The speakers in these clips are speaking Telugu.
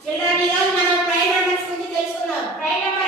చిల్డ్రన్ ఈరోజు మనం ప్రైమ్ నెంబర్స్ గురించి తెలుసుకున్నాం ప్రైమ్ నెంబర్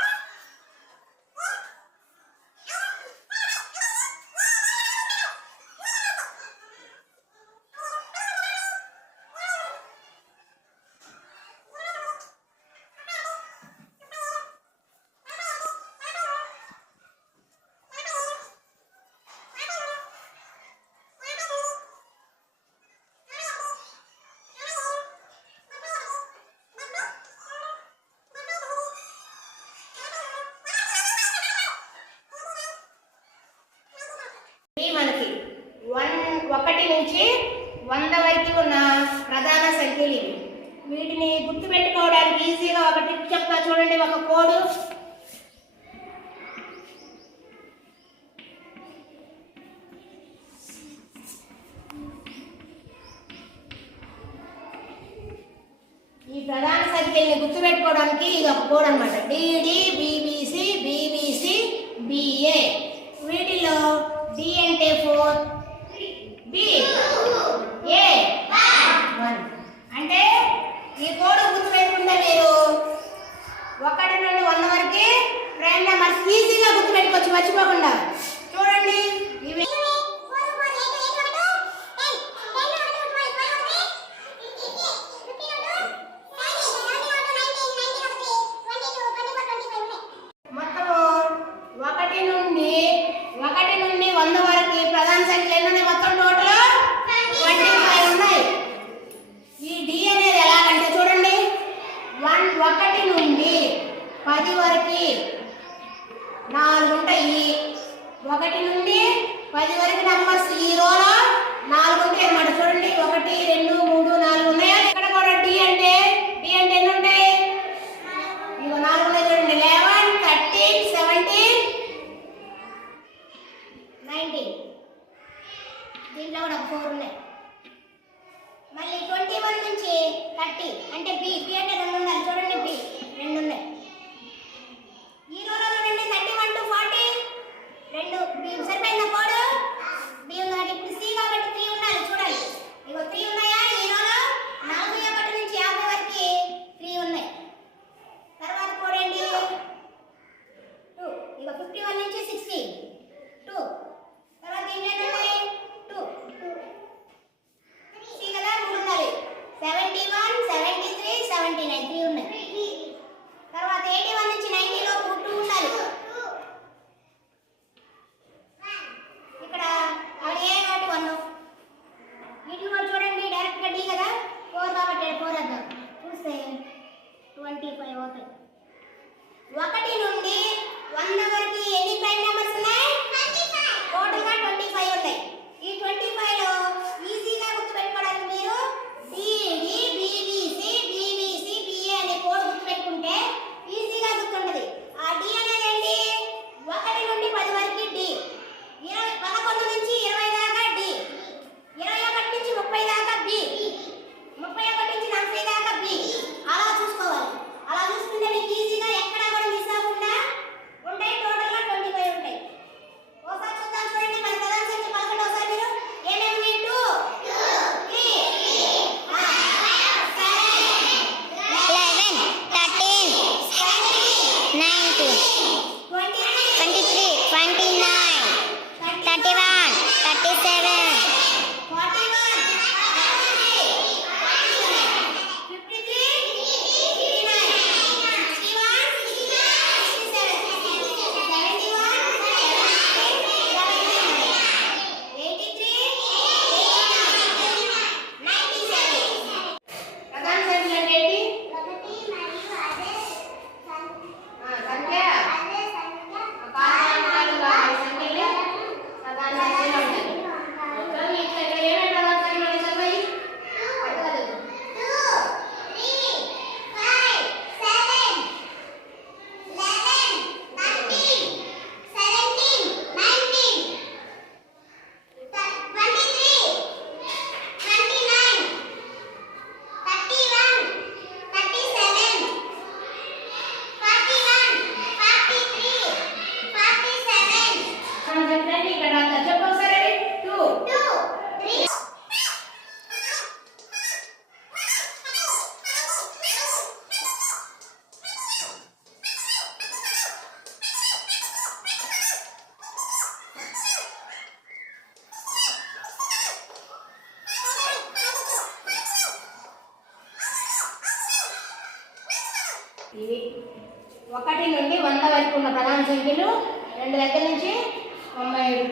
ఇది మనకి వన్ ఒకటి నుంచి వంద వరకు ఉన్న ప్రధాన సంఖ్యలు ఇవి. వీటిని గుర్తుపెట్టుకోవడానికి ఈజీగా ఒక టిప్ చెప్తా చూడండి ఒక కోడు. ఈ ప్రధాన సంఖ్యల్ని గుర్తుపెట్టుకోవడానికి ఇది ఒక కోడ్ అనమాట డిడి బీబీ మర్చిపోకుండా పది వరకు నంబర్స్. ఈ రోలో నాలుగు ఉంటాయి అన్నమాట. చూడండి ఒకటి రెండు మూడు నాలుగు ఉన్నాయా? ఇక్కడ కూడా డి అంటే డి అంటే ఎన్ని ఉంటాయి? ఇవి నాలుగు ఉన్నాయి చూడండి. Eleven thirteen seventeen nineteen. దీంట్లో కూడా ఫోర్ ఉన్నాయి. మళ్ళీ ట్వంటీ వన్ నుంచి థర్టీ. అంటే బి బి అంటే రెండు ఉండాలి. చూడండి బి సెవెంటీ నైన్ త్రీ ఉన్నాయి తర్వాత ఎయిటీ వన్ నుంచి నైన్టీ లోపు టూ ఉండాలి ఇక్కడ అవి ఏ కాబట్టి వన్ ఇటు చూడండి డైరెక్ట్గా డీ కదా? ఫోర్ కాబట్టి ఫోర్ వద్దాం చూస్తే ట్వంటీ ఫైవ్ అవుతాయి ఒకటి ఒకటి నుండి వంద వరకు ఉన్న ప్రధాన సంఖ్యలు రెండు దగ్గర నుంచి తొంభై ఏడు.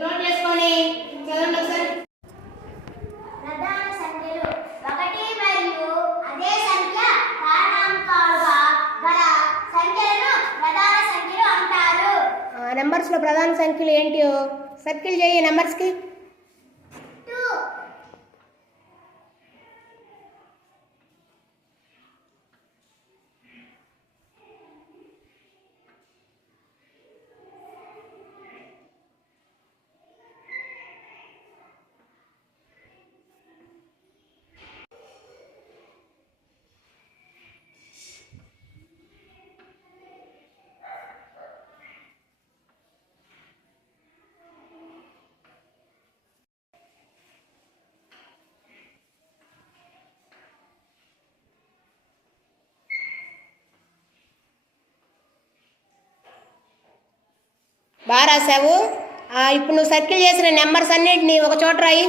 నోట్ చేసుకొని చదవండి ఒకసారి. ప్రధాన సంఖ్యలు ఒకటి మరియు అదే సంఖ్య కారణాంకాలుగా గల సంఖ్యలను ప్రధాన సంఖ్యలు అంటారు. నెంబర్స్లో ప్రధాన సంఖ్యలు ఏంటియో సర్కిల్ చేయి నెంబర్స్కి టూ బాగా రాసావు? ఇప్పుడు నువ్వు సర్కిల్ చేసిన నెంబర్స్ అన్నిటిని ఒక చోట రాయి.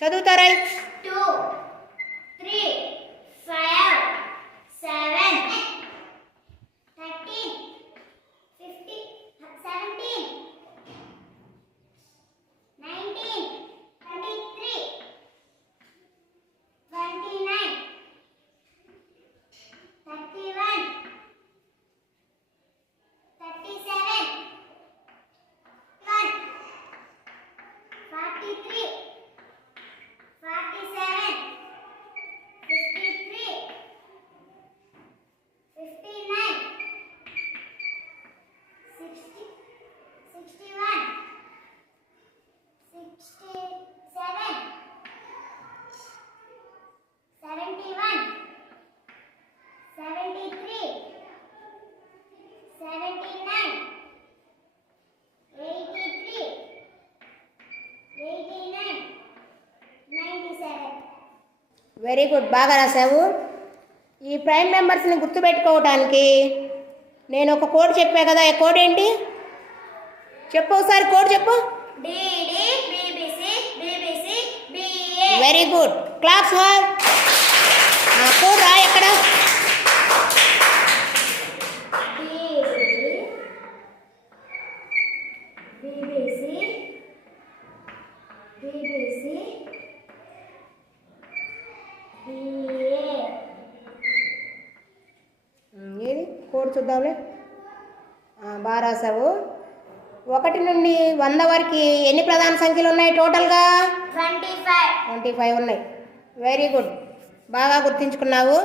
చదువుతారాయి two three five seven thirteen fifty seventeen nineteen twenty three twenty nine thirty one thirty seven one forty three Forty-seven, fifty-three, fifty-nine, sixty, sixty-one, sixty-seven, seventy-one, seventy-three, seventy-nine, eighty-three, eighty-nine. Ninety seven very good బాగా రాసావు ఈ ప్రైమ్ నెంబర్స్ని గుర్తుపెట్టుకోవటానికి నేను ఒక కోడ్ చెప్పా కదా ఈ కోడ్ ఏంటి? చెప్పు ఒకసారి కోడ్ చెప్పు. DD BBC BBC BA very good claps hall code రా ఎక్కడ? బీబీసీ బీబీసీ కోడ్ చూద్దాంలే ఆ, బాగా రాసావు ఒకటి నుండి వంద వరకు ఎన్ని ప్రధాన సంఖ్యలు ఉన్నాయి టోటల్గా? Twenty five. ట్వంటీ ఫైవ్ ఉన్నాయి. Very good. బాగా గుర్తించుకున్నావు.